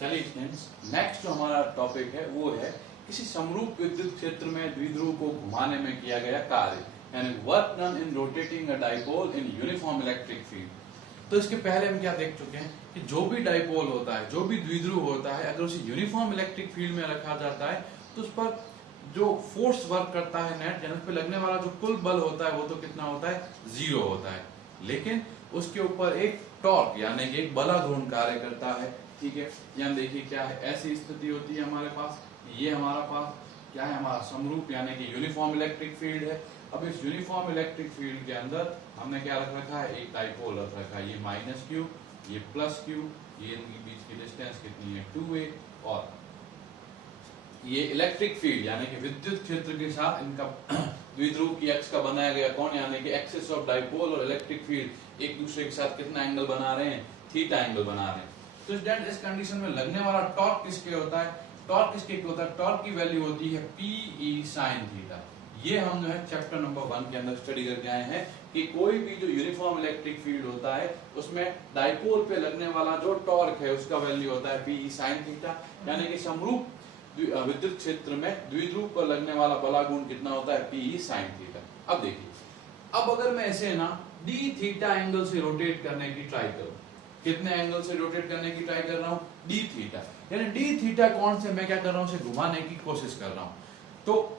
चलिए students, next जो हमारा टॉपिक है वो है किसी समरूप विद्युत क्षेत्र में द्विध्रुव को घुमाने में किया गया कार्य, यानी work done in rotating a dipole in uniform electric field. तो इसके पहले हम क्या देख चुके हैं कि जो भी डाइपोल होता है, जो भी द्विध्रुव होता है, अगर उसे यूनिफॉर्म इलेक्ट्रिक फील्ड में रखा जाता है तो उस पर जो फोर्स वर्क करता है नेट, यानी उस पर लगने वाला जो कुल बल होता है वो तो कितना होता है, 0 होता है। लेकिन उसके ऊपर एक टॉर्क यानी कि एक बलाघूर्ण कार्य करता है। ठीक है, यहाँ देखिए क्या है, ऐसी स्थिति होती है हमारे पास, ये हमारा पास क्या है, हमारा समरूप यानी कि यूनिफॉर्म इलेक्ट्रिक फील्ड है। अब इस यूनिफॉर्म इलेक्ट्रिक फील्ड के अंदर हमने क्या रख रखा है, एक डाइपोल रख रखा है, ये -q, ये +q, ये इनके बीच की डिस्टेंस कितनी है 2a, और ये इलेक्ट्रिक फील्ड यानी कि विद्युत क्षेत्र के साथ इनका द्विध्रुव की अक्ष का बनाया गया कोण, यानी कि एक्सिस ऑफ डाइपोल और इलेक्ट्रिक फील्ड एक दूसरे के साथ कितना एंगल बना रहे हैं, थीटा एंगल बना रहे हैं। तो स्टूडेंट इस कंडीशन में लगने वाला टॉर्क किसके होता है, टॉर्क किसके होता है, टॉर्क की वैल्यू होती है Pe sin थीटा। ये हम जो है चैप्टर नंबर 1 के अंदर स्टडी करके आए हैं कि कोई भी जो यूनिफॉर्म इलेक्ट्रिक फील्ड होता है उसमें डाइपोल पे लगने वाला जो टॉर्क है उसका वैल्यू होता है Pe sin थीटा, यानी कि समरूप विद्युत क्षेत्र में द्विध्रुव पर लगने वाला बलाघूर्ण कितना होता है, Pe sin थीटा। अब देखिए, अब अगर मैं इसे ना d थीटा एंगल से रोटेट करने की ट्राई करूं, कितने एंगल से रोटेट करने की ट्राई कर रहा हूं, d थीटा, यानी d थीटा कोण से मैं क्या कर रहा हूं, उसे घुमाने की कोशिश कर रहा हूं। तो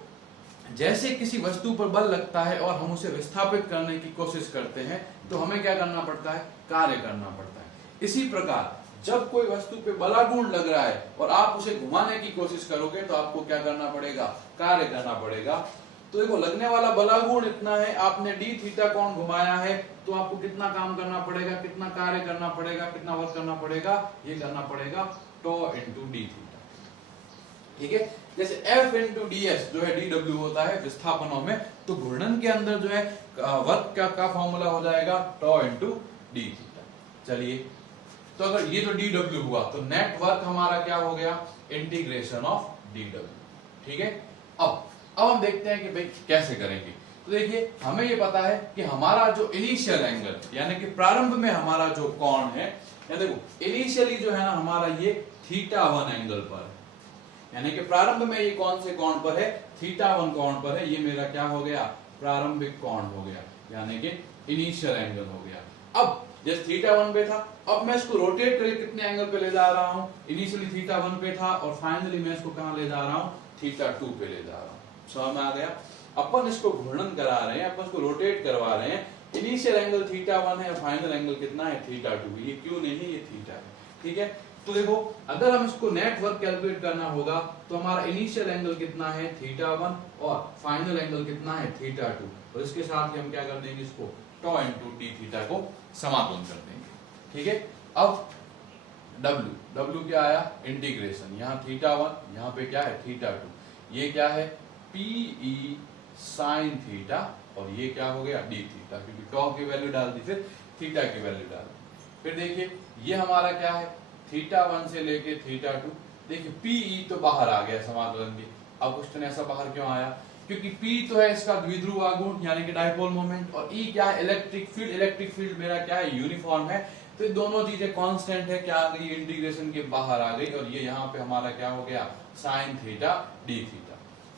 जैसे किसी वस्तु पर बल लगता है और हम उसे विस्थापित करने की कोशिश करते हैं तो हमें क्या करना पड़ता है, कार्य करना पड़ता है। इसी प्रकार जब कोई वस्तु पे बलाघूर्ण लग रहा है और आप उसे घुमाने की कोशिश करोगे तो आपको क्या करना पड़ेगा, कार्य करना पड़ेगा। तो देखो, लगने वाला बलाघूर्ण इतना है, आपने d थीटा कोण घुमाया है तो आपको कितना काम करना पड़ेगा, कितना कार्य करना पड़ेगा, कितना वर्क करना पड़ेगा, ये करना पड़ेगा टॉ इंटू d थीटा। ठीक है, जैसे F इंटू ds जो है dw होता है विस्थापनों में, तो घूर्णन के अंदर जो है वर्क का फॉर्मूला हो जाएगा टॉ इंटू d थीटा। चलिए, तो अगर ये तो dw हुआ तो नेट वर्क हमारा क्या हो गया, इंटीग्रेशन ऑफ dw। ठीक है, अब हम देखते हैं कि भाई कैसे करेंगे। तो देखिए, हमें ये पता है कि हमारा जो इनिशियल एंगल यानी कि प्रारंभ में हमारा जो कोण है, या देखो इनिशियली जो है ना हमारा ये θ1 एंगल पर है, यानी कि प्रारंभ में ये कौन से कोण पर है, θ1 कोण पर है। ये मेरा क्या हो गया, प्रारंभिक कोण हो गया, यानी कि इनिशियल एंगल हो गया। अब जैसे θ1 पे था, अब मैं इसको रोटेट करके कितने एंगल पे ले जा रहा हूं, इनिशियली θ1 पे था और फाइनली मैं इसको कहां ले जा रहा हूं, θ2 पे ले जा रहा हूं। समझ में आ गया। अपन इसको घूर्णन करा रहे हैं, अपन इसको रोटेट करवा रहे हैं, इनिशियल एंगल θ1 है और फाइनल एंगल कितना है, θ2। ये क्यों नहीं है, ये थीटा है। ठीक है, तो देखो अगर हम इसको नेट वर्क कैलकुलेट करना होगा तो हमारा इनिशियल एंगल कितना है, θ1, और फाइनल एंगल कितना है, θ2। और इसके साथ ही हम क्या कर देंगे, इसको टॉ इंटू d थीटा को समाकलन कर देंगे। ठीक है, अब w क्या आया, इंटीग्रेशन, यहाँ θ1, यहाँ पे क्या है θ2, ये क्या है Pe sin थीटा, और ये क्या हो गया d थीटा, क्योंकि टॉ की वैल्यू डाल दी, फिर थीटा की वैल्यू डाल दी। फिर देखिए ये हमारा क्या है, θ1 से लेके θ2। देखिए Pe तो बाहर आ गया समाकलन के। अब क्वेश्चन ऐसा बाहर क्यों आया, क्योंकि P तो है इसका द्विध्रुव आघूर्ण यानी कि डाइपोल मोमेंट, और E क्या है, इलेक्ट्रिक फील्ड। इलेक्ट्रिक फील्ड मेरा क्या है, यूनिफॉर्म है। तो ये दोनों चीजें कांस्टेंट है, क्या आ गई, इंटीग्रेशन के बाहर आ गई, और ये यहाँ पे हमारा क्या हो गया, sin थीटा d थीटा।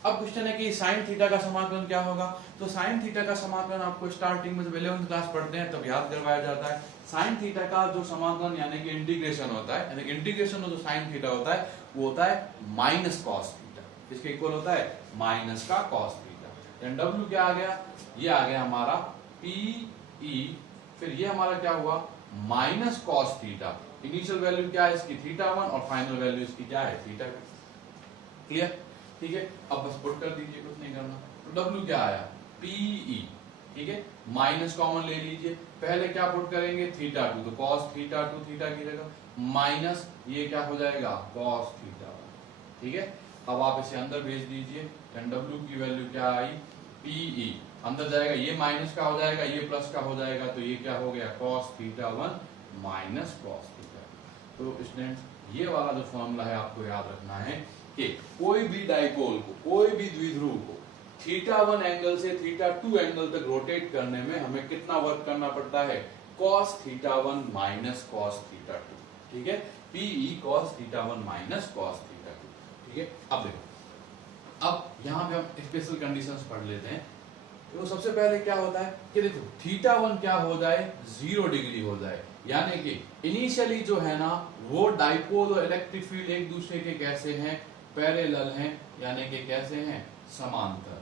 अब क्वेश्चन है कि sin थीटा का समाकलन क्या होगा। तो sin थीटा का समाकलन आपको स्टार्टिंग में जब 11th क्लास पढ़ते हैं तब याद करवाया जाता है। sin थीटा का जो समाकलन यानी कि इंटीग्रेशन होता है, यानी कि इंटीग्रेशन में जो sin थीटा होता है वो होता है माइनस cos थीटा। किसके इक्वल होता है, माइनस का cos थीटा। देन w क्या आ गया, ये आ गया हमारा Pe, फिर ये हमारा क्या हुआ, minus cos theta. Initial value क्या है इसकी, θ1, और फाइनल वैल्यू इसकी क्या है, θ2। क्लियर। ठीक है, अब बस पुट कर दीजिए, कुछ नहीं करना। तो w क्या आया, Pe। ठीक है, माइनस कॉमन ले लीजिए, पहले क्या पुट करेंगे, θ2, तो cos θ2 थीटा की जगह माइनस ये क्या हो जाएगा, cos θ1। ठीक है, अब आप इसे अंदर भेज दीजिए, w की वैल्यू क्या आई, Pe, अंदर जाएगा, ये माइनस का हो जाएगा, ये प्लस का हो जाएगा, तो ये क्या हो गया, cos θ1 माइनस cos θ। तो स्टूडेंट्स ये वाला जो फॉर्मूला है आपको याद रखना है कि कोई भी डाइपोल को, कोई भी द्विध्रुव को θ1 एंगल से θ2 एंगल तक रोटेट करने में हमें कितना वर्क करना पड़ता है, cos θ1 माइनस cos θ2। ठीक है, PE cos theta 1 minus cos theta 2, ठीक है। अब देखो, अब यहाँ पे हम स्पेशल कंडीशंस पढ़ लेते हैं। तो सबसे पहले क्या होता है कि देखो थीटा 1 क्या हो जाए, 0 डिग्री हो जाए, यानी कि इनिशियली जो है ना वो डाइपोल और इलेक्ट्रिक फील्ड एक दूसरे के कैसे हैं, पैरेलल हैं, यानी कि कैसे हैं, समांतर है।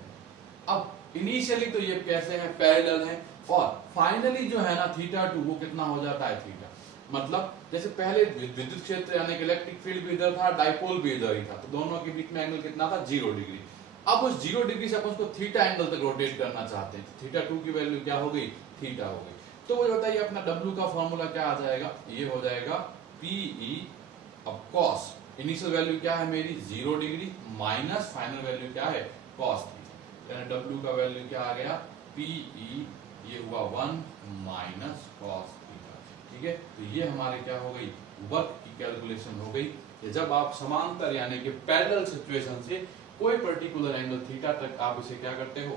अब इनिशियली तो ये कैसे हैं, पैरेलल हैं, और फाइनली जो है ना थीटा 2 वो कितना हो जाता है, थीटा, मतलब जैसे पहले विद्युत क्षेत्र यानी कि इलेक्ट्रिक फील्ड भी इधर था, डाइपोल भी इधर ही था, तो दोनों के बीच में एंगल कितना था, 0 डिग्री। अब उस 0 डिग्री से अपन उसको थीटा एंगल तक रोटेट करना चाहते हैं, तो थीटा 2 की वैल्यू क्या हो गई, थीटा हो गई। तो वो बताइए अपना W का फॉर्मूला क्या आ जाएगा, ये हो जाएगा PE अब cos, इनिशियल वैल्यू क्या है मेरी 0 डिग्री माइनस फाइनल वैल्यू क्या है cos थीटा, यानी W का वैल्यू क्या आ गया, PE ये हुआ 1 माइनस cos थीटा, ठीक है। तो ये हमारे क्या हो गई, वर्क की कैलकुलेशन हो गई कि जब आप समांतर यानी कि पैरेलल सिचुएशन से कोई पर्टिकुलर एंगल थीटा तक आप इसे क्या करते हो,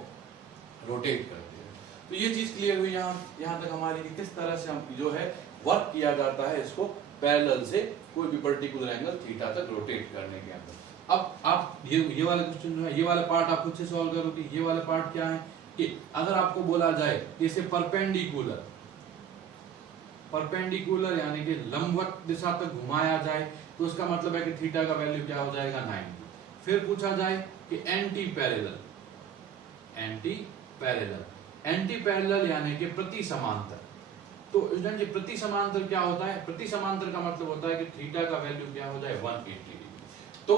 रोटेट करते हो। तो ये चीज क्लियर हुई यहाँ तक हमारी कि किस तरह से हम जो है वर्क किया जाता है इसको पैरेलल से कोई भी पर्टिकुलर एंगल थीटा तक रोटेट करने के अंदर। अब आप ये वाला क्वेश्चन जो है, ये वाला पार्ट आप खुद से सॉल्व करो कि ये वाला पार्ट क्या है, कि अगर आपको बोला जाए कि इसे परपेंडिकुलर यानी कि लंबवत दिशा तक घुमाया जाए, तो उसका मतलब है कि थीटा का वैल्यू क्या हो जाएगा, 90। फिर पूछा जाए कि एंटी पैरेलल यानी कि प्रति समांतर, तो स्टूडेंट जी प्रति समांतर क्या होता है, प्रति समांतर का मतलब होता है कि थीटा का वैल्यू क्या हो जाए, 180 डिग्री। तो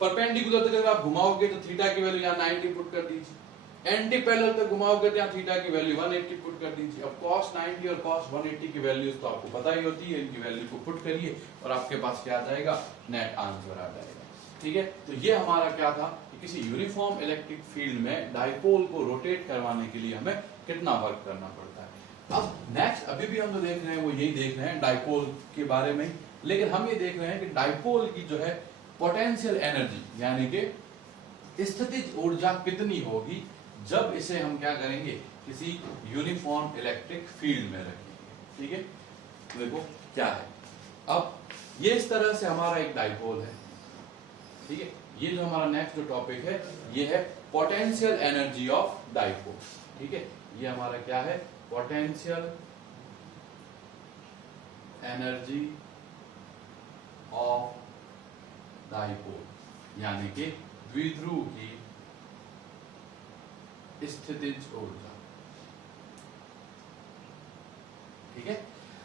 परपेंडिकुलर तक अगर आप घुमाओगे तो थीटा की वैल्यू यहाँ 90 पुट कर दीजिए, एंटी पैरेलल तक घुमाओगे तो यहाँ थीटा की वैल्यू 180 पुट कर दीजिए। अब cos 90 और cos 180 की वैल्यूज तो आपको पता ही होती है, इनकी वैल्यू को पुट करिए और आपके पास क्या आ जाएगा, नेट आंसर आ जाएगा, ठीक है। तो ये हमारा क्या था कि किसी यूनिफॉर्म इलेक्ट्रिक फील्ड में डाइपोल को रोटेट करवाने के लिए हमें कितना वर्क करना पड़ता है। अब नेक्स्ट अभी भी हम जो देख रहे हैं वो यही देख रहे हैं डाइपोल के बारे में, लेकिन हम ये देख रहे हैं कि डाइपोल की जो है पोटेंशियल एनर्जी यानी कि स्थितिज ऊर्जा कितनी होगी जब इसे हम क्या करेंगे, किसी यूनिफॉर्म इलेक्ट्रिक फील्ड में रखेंगे, ठीक है। तो देखो क्या है, अब ये इस तरह से हमारा एक डाइपोल है, ठीक है। ये जो हमारा नेक्स्ट जो टॉपिक है ये है पोटेंशियल एनर्जी ऑफ डाइपोल, ठीक है। ये हमारा क्या है, पोटेंशियल एनर्जी ऑफ डाइपोल यानी कि द्विध्रुव की स्थितिज ऊर्जा, ठीक है।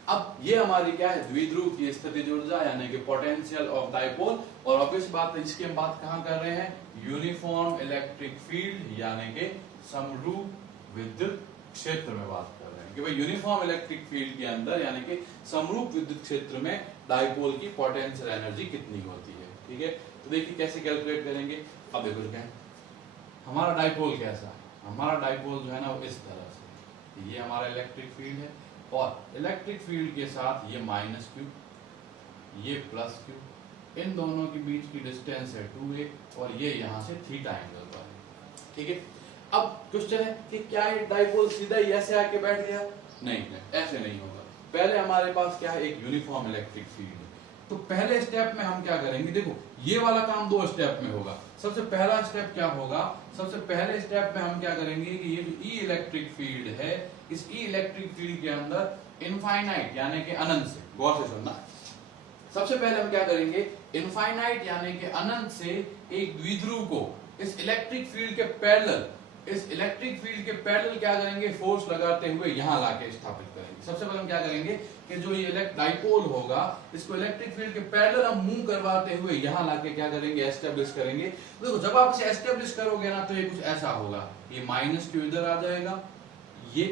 अब ये हमारी क्या है, द्विध्रुव की स्थितिज ऊर्जा यानी कि पोटेंशियल ऑफ डाइपोल, और ऑब्वियस बात है इसकी हम बात कहां कर रहे हैं, यूनिफॉर्म इलेक्ट्रिक फील्ड यानी कि समरूप विद्युत क्षेत्र में बात कर रहे हैं कि भाई यूनिफॉर्म इलेक्ट्रिक फील्ड के अंदर यानी कि समरूप विद्युत क्षेत्र में डाइपोल की पोटेंशियल एनर्जी कितनी होती है, ठीक है। तो देखिए कैसे कैलकुलेट करेंगे। अब देखो क्या हमारा डाइपोल कैसा है, हमारा डाइपोल जो है ना वो इस तरह से, ये हमारा इलेक्ट्रिक फील्ड है और इलेक्ट्रिक फील्ड के साथ ये माइनस क्यू, ये प्लस क्यू, इन दोनों के बीच की डिस्टेंस है 2a और ये यहाँ से थीटा एंगल पर है, ठीक है। अब क्वेश्चन है कि क्या ये डाइपोल सीधा ही ऐसे आके बैठ गया, नहीं ऐसे नहीं होगा। पहले हमारे पास क्या है, एक यूनिफॉर्म इलेक्ट्रिक फील्ड है, तो पहले स्टेप में हम क्या करेंगे, देखो ये वाला काम 2 स्टेप में होगा। सबसे पहला स्टेप क्या होगा, सबसे पहले स्टेप में हम क्या करेंगे कि ये जो ई इलेक्ट्रिक फील्ड है, इस ई इलेक्ट्रिक फील्ड के अंदर इनफाइनाइट यानी कि अनंत से, गौर से सुनना, सबसे पहले हम क्या करेंगे, इनफाइनाइट यानी कि अनंत से एक द्विध्रुव को इस इलेक्ट्रिक फील्ड के पैरेलल, इस इलेक्ट्रिक फील्ड के पैरेलल क्या करेंगे, फोर्स लगाते हुए यहां लाके स्थापित करेंगे। सबसे पहले हम क्या करेंगे कि जो ये डाइपोल होगा इसको इलेक्ट्रिक फील्ड के पैरेलल हम मूव करवाते हुए यहां लाके क्या करेंगे, एस्टेब्लिश करेंगे। देखो जब आप इसे एस्टेब्लिश करोगे ना तो ये कुछ ऐसा होगा, ये माइनस क्यू इधर आ जाएगा, ये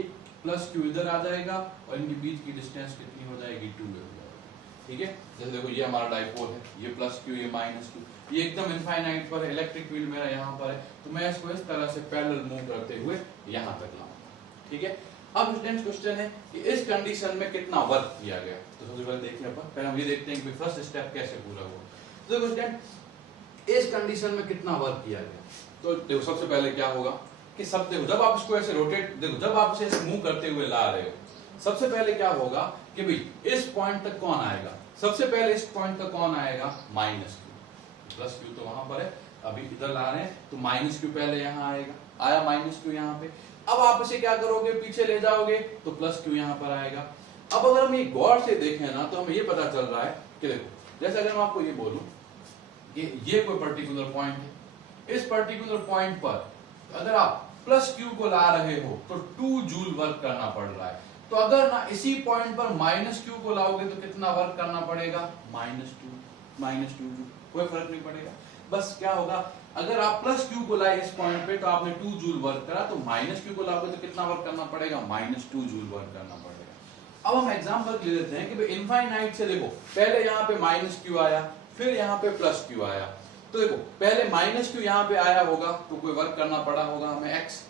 प्लस क्यू इधर आ जाएगा और इनके बीच की डिस्टेंस कितनी हो जाएगी, 2 हो जाएगी, ठीक है। जैसे देखो ये हमारा डाइपोल है, ये प्लस क्यू, ये माइनस क्यू, ये एकदम इनफाइनाइट पर है, इलेक्ट्रिक फील्ड मेरा यहाँ पर है, तो मैं इसको इस तरह से पैरेलल मूव करते हुए यहाँ तक लाऊंगा, ठीक है। अब स्टूडेंट्स क्वेश्चन है कि इस कंडीशन में कितना वर्क किया गया, तो सबसे पहले देखिए अपन, पहले हम ये देखते हैं कि फर्स्ट स्टेप कैसे पूरा हुआ। तो देखो स्टूडेंट इस कंडीशन में कितना वर्क किया गया, तो देखो सबसे पहले क्या होगा कि सब देखो जब आप इसको ऐसे रोटेट, देखो जब आप इसे मूव करते हुए ला रहे हो, सबसे पहले क्या होगा कि भाई इस पॉइंट तक कौन आएगा, सबसे पहले इस पॉइंट तक कौन आएगा, माइनस क्यू, प्लस क्यू तो वहां पर है, अभी इधर ला रहे हैं तो माइनस क्यू पहले यहाँ आएगा, आया माइनस क्यू यहाँ पे। अब आप इसे क्या करोगे, पीछे ले जाओगे तो प्लस क्यू यहाँ पर आएगा। अब अगर हम ये गौर से देखें ना तो हमें ये पता चल रहा है कि देखो, जैसे अगर मैं आपको ये बोलूं कि ये कोई पर्टिकुलर पॉइंट है, इस पर्टिकुलर पॉइंट पर अगर आप प्लस क्यू को ला रहे हो तो 2 जूल वर्क करना पड़ रहा है। तो अगर ना इसी पॉइंट पर माइनस क्यू को लाओगे तो कितना वर्क करना पड़ेगा, -2 जूल, कोई फर्क नहीं पड़ेगा। बस क्या होगा, अगर आप प्लस क्यू को लाए इस पॉइंट पे तो आपने 2 जूल वर्क करा, तो माइनस क्यू को लाओगे तो कितना वर्क करना पड़ेगा, -2 जूल वर्क करना पड़ेगा। अब हम एग्जांपल ले लेते हैं कि भाई इनफाइनाइट से देखो, पहले यहाँ पे माइनस क्यू आया, फिर यहाँ पे प्लस क्यू आया, तो देखो पहले माइनस क्यू यहाँ पे आया होगा तो कोई वर्क करना पड़ा होगा हमें x।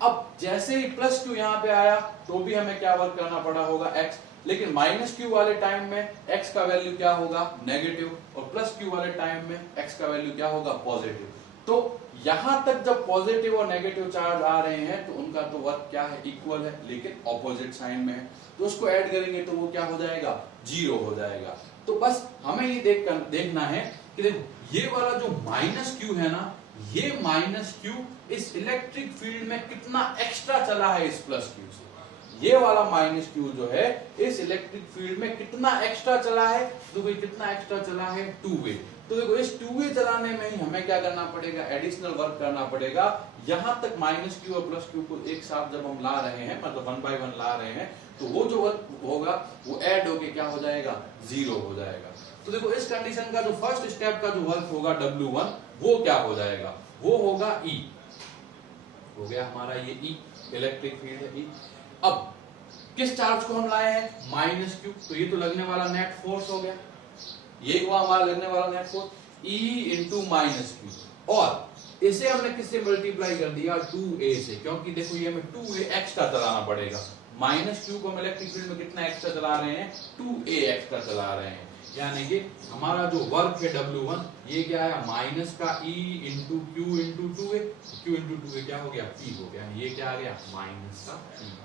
अब जैसे ही प्लस क्यू यहाँ पे आया तो भी हमें क्या वर्क करना पड़ा होगा, x। लेकिन माइनस क्यू वाले टाइम में x का वैल्यू क्या होगा, नेगेटिव, और प्लस क्यू वाले टाइम में x का वैल्यू क्या होगा, पॉजिटिव। तो यहां तक जब पॉजिटिव और नेगेटिव चार्ज आ रहे हैं तो उनका तो वर्क क्या है, इक्वल है, लेकिन ऑपोजिट साइन में है, तो उसको ऐड करेंगे तो वो क्या हो जाएगा, 0 हो जाएगा। तो बस हमें ये देखना है कि देखो ये वाला जो माइनस क्यू है ना, ये माइनस क्यू इस इलेक्ट्रिक फील्ड में कितना एक्स्ट्रा चला है इस प्लस क्यू से, ये वाला माइनस क्यू जो है इस इलेक्ट्रिक फील्ड में कितना एक्स्ट्रा चला है, तो भाई कितना एक्स्ट्रा चला है, 2 वे। तो देखो इस 2 वे चलाने में ही हमें क्या करना पड़ेगा, एडिशनल वर्क करना पड़ेगा। यहां तक माइनस क्यू और प्लस क्यू को एक साथ जब हम ला रहे हैं, मतलब 1 बाय 1 ला रहे हैं, तो वो जो वर्क होगा वो ऐड होके क्या हो जाएगा, 0 हो जाएगा। तो देखो इस कंडीशन का जो फर्स्ट स्टेप का जो वर्क होगा W1, वो क्या हो जाएगा, वो होगा E, हो गया हमारा ये E, इलेक्ट्रिक फील्ड है E। अब किस चार्ज को हम लाए हैं, माइनस क्यू, तो ये तो लगने वाला नेट फोर्स हो गया, ये हुआ हमारा लगने वाला net force, E into minus Q, और इसे हमने किससे मल्टीप्लाई कर दिया, 2a से, क्योंकि देखो ये हमें 2a एक्स्ट्रा चलाना पड़ेगा। माइनस क्यू को हम इलेक्ट्रिक फील्ड में कितना एक्स्ट्रा चला रहे हैं, 2a एक्स्ट्रा चला रहे हैं, यानी कि हमारा जो वर्क है W1, ये क्या आया, माइनस का E into Q into 2a, Q into 2a क्या हो गया, P हो गया, ये क्या आ गया, माइनस का P।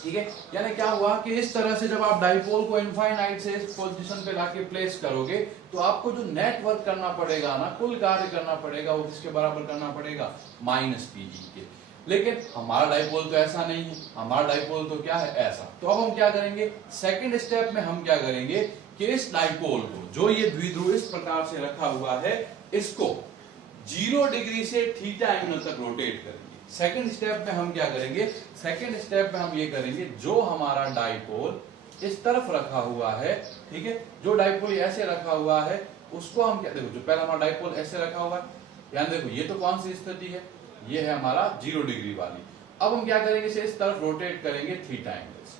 ठीक है, यानी क्या हुआ कि इस तरह से जब आप डाइपोल को इनफाइनाइट से इस पोजीशन पे लाके प्लेस करोगे तो आपको जो नेट वर्क करना पड़ेगा ना, कुल कार्य करना पड़ेगा, वो किसके बराबर करना पड़ेगा, -PG के। लेकिन हमारा डाइपोल तो ऐसा नहीं है, हमारा डाइपोल तो क्या है, ऐसा। तो अब हम क्या करेंगे, सेकंड स्टेप में हम क्या करेंगे कि इस डाइपोल को, जो ये द्विध्रुव इस प्रकार से रखा हुआ है, इसको 0 डिग्री से थीटा एंगल तक रोटेट करेंगे। सेकंड स्टेप में हम क्या करेंगे, सेकंड स्टेप में हम ये करेंगे, जो हमारा डाइपोल इस तरफ रखा हुआ है, ठीक है, जो डाइपोल ऐसे रखा हुआ है उसको हम क्या, देखो जो पहला हमारा डाइपोल ऐसे रखा हुआ है, यानी देखो ये तो कौन सी स्थिति है, ये है हमारा 0 डिग्री वाली। अब हम क्या करेंगे, इसे इस तरफ रोटेट करेंगे थीटा एंगल से,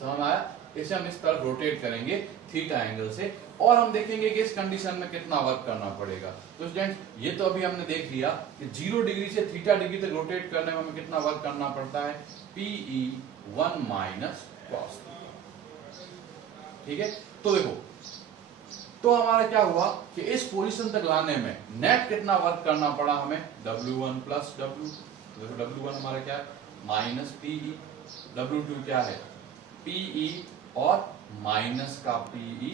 समझ आया, इसे हम इस तरफ रोटेट करेंगे थीटा एंगल से, और हम देखेंगे कि इस कंडीशन में कितना वर्क करना पड़ेगा। तो स्टूडेंट्स ये तो अभी हमने देख लिया कि 0 डिग्री से थीटा डिग्री तक रोटेट करने में हमें कितना वर्क करना पड़ता है, PE1 माइनस cos। ठीक है, तो देखो तो हमारा क्या हुआ कि इस पोजीशन तक लाने में नेट कितना वर्क करना पड़ा हमें, W1 प्लस W। देखो W1 हमारा क्या है, माइनस PE, W2 क्या है, PE और माइनस का PE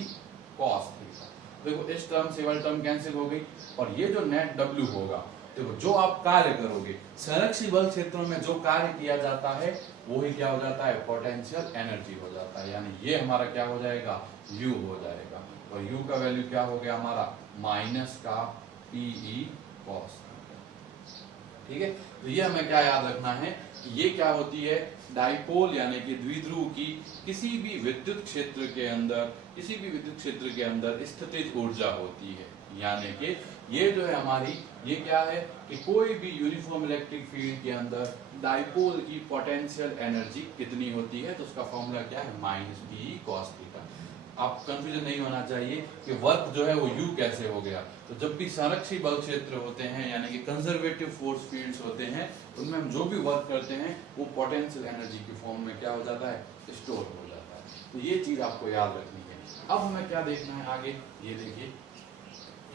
cos थीटा। देखो इस टर्म से वाली टर्म कैंसिल हो गई, और ये जो नेट W होगा, देखो जो आप कार्य करोगे, संरक्षित बल क्षेत्रों में जो कार्य किया जाता है वो ही क्या हो जाता है, पोटेंशियल एनर्जी हो जाता है, यानी ये हमारा क्या हो जाएगा, U हो जाएगा, और U का वैल्यू क्या हो गया हमारा, माइनस का PE cos। ठीक है, तो ये हमें क्या याद रखना है, ये क्या होती है, डाइपोल यानी कि द्विध्रुव की किसी भी विद्युत क्षेत्र के अंदर, किसी भी विद्युत क्षेत्र के अंदर स्थितिज ऊर्जा होती है। यानी कि ये जो है हमारी, ये क्या है कि कोई भी यूनिफॉर्म इलेक्ट्रिक फील्ड के अंदर डाइपोल की पोटेंशियल एनर्जी कितनी होती है, तो उसका फॉर्मूला क्या है, -PE cos थीटा। आप कंफ्यूजन नहीं होना चाहिए कि वर्क जो है वो U कैसे हो गया। तो जब भी संरक्षित बल क्षेत्र होते हैं, यानी कि कंजर्वेटिव फोर्स फील्ड्स होते हैं, उनमें हम जो भी वर्क करते हैं वो पोटेंशियल एनर्जी के फॉर्म में क्या हो जाता है, स्टोर हो जाता है। तो ये चीज आपको याद रखनी है। अब हमें क्या देखना है आगे, ये देखिए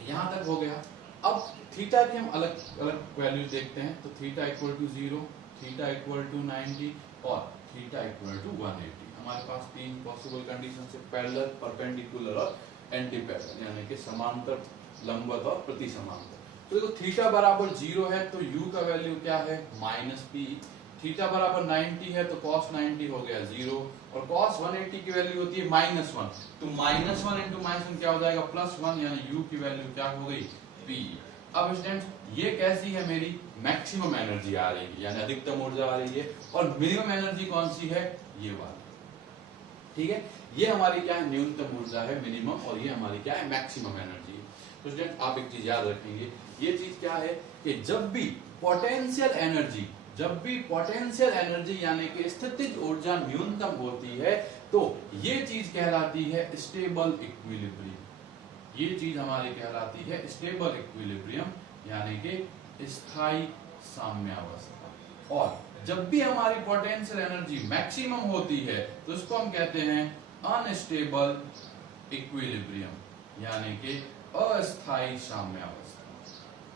यहाँ तक हो गया। अब थीटा के हम अलग अलग वैल्यूज देखते हैं, तो theta equal to 0, theta equal to 90 और थीटा इक्वल टू 180। हमारे पास तीन पॉसिबल कंडीशन है, पैरेलल, परपेंडिकुलर और एंटी पैरेलल, यानी कि समांतर, लंबवत और प्रति समांतर। तो देखो थीटा बराबर 0 है तो u का वैल्यू क्या है -p, थीटा बराबर 90 है तो cos 90 हो गया 0, और cos 180 की वैल्यू होती है -1, तो -1 इंटू -1 क्या हो जाएगा +1, यानी u की वैल्यू क्या हो गई p। अब स्टूडेंट्स ये कैसी है, मेरी मैक्सिमम एनर्जी आ रही है, यानी अधिकतम ऊर्जा आ रही है, और मिनिमम एनर्जी कौन सी है, ये वाली, ठीक है। ये हमारी क्या है, न्यूनतम ऊर्जा है, मिनिमम, और ये हमारी क्या है, मैक्सिमम एनर्जी है। तो स्टूडेंट आप एक चीज याद रखेंगे, ये चीज क्या है कि जब भी पोटेंशियल एनर्जी यानी कि स्थितिज ऊर्जा न्यूनतम होती है तो ये चीज कहलाती है स्टेबल इक्विलिब्रियम। ये चीज हमारी कहलाती है स्टेबल इक्विलिब्रियम, यानी कि स्थायी साम्यावस्था। और जब भी हमारी पोटेंशियल एनर्जी मैक्सिमम होती है तो इसको हम कहते हैं अनस्टेबल इक्विलिब्रियम, यानी कि अस्थायी साम्यावस्था,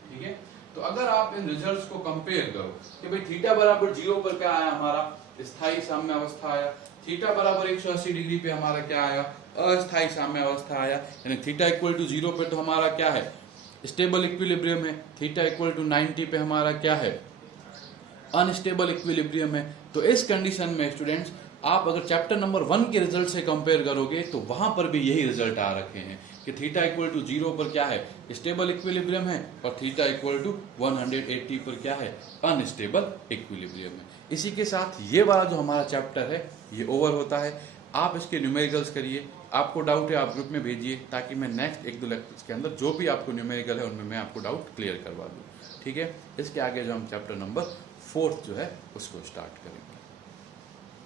ठीक है। तो अगर आप इन रिजल्ट्स को कंपेयर करो कि भाई थीटा बराबर 0 पर क्या आया, हमारा स्थायी साम्यावस्था आया, थीटा बराबर 180 डिग्री पे हमारा क्या आया, अस्थायी साम्यावस्था आया, यानी थीटा इक्वल टू 0 पे तो हमारा क्या है, स्टेबल इक्विलिब्रियम है, थीटा इक्वल टू 90 पे हमारा क्या है, अनस्टेबल इक्विलिब्रियम है। तो इस कंडीशन में स्टूडेंट्स आप अगर चैप्टर नंबर 1 के रिजल्ट से कंपेयर करोगे तो वहां पर भी यही रिजल्ट आ रखे हैं कि थीटा इक्वल टू 0 पर क्या है, स्टेबल इक्विलिब्रियम है, और थीटा इक्वल टू 180 पर क्या है, अनस्टेबल इक्विलिब्रियम है। इसी के साथ ये वाला जो हमारा चैप्टर है ये ओवर होता है। आप इसके न्यूमेरिकल्स करिए, आपको डाउट है आप ग्रुप में भेजिए, ताकि मैं नेक्स्ट 1-2 लेक्चर्स के अंदर जो भी आपको न्यूमेरिकल है उनमें मैं आपको डाउट क्लियर करवा दूँ, ठीक है। इसके आगे जो हम चैप्टर नंबर 4 जो है उसको स्टार्ट करेंगे।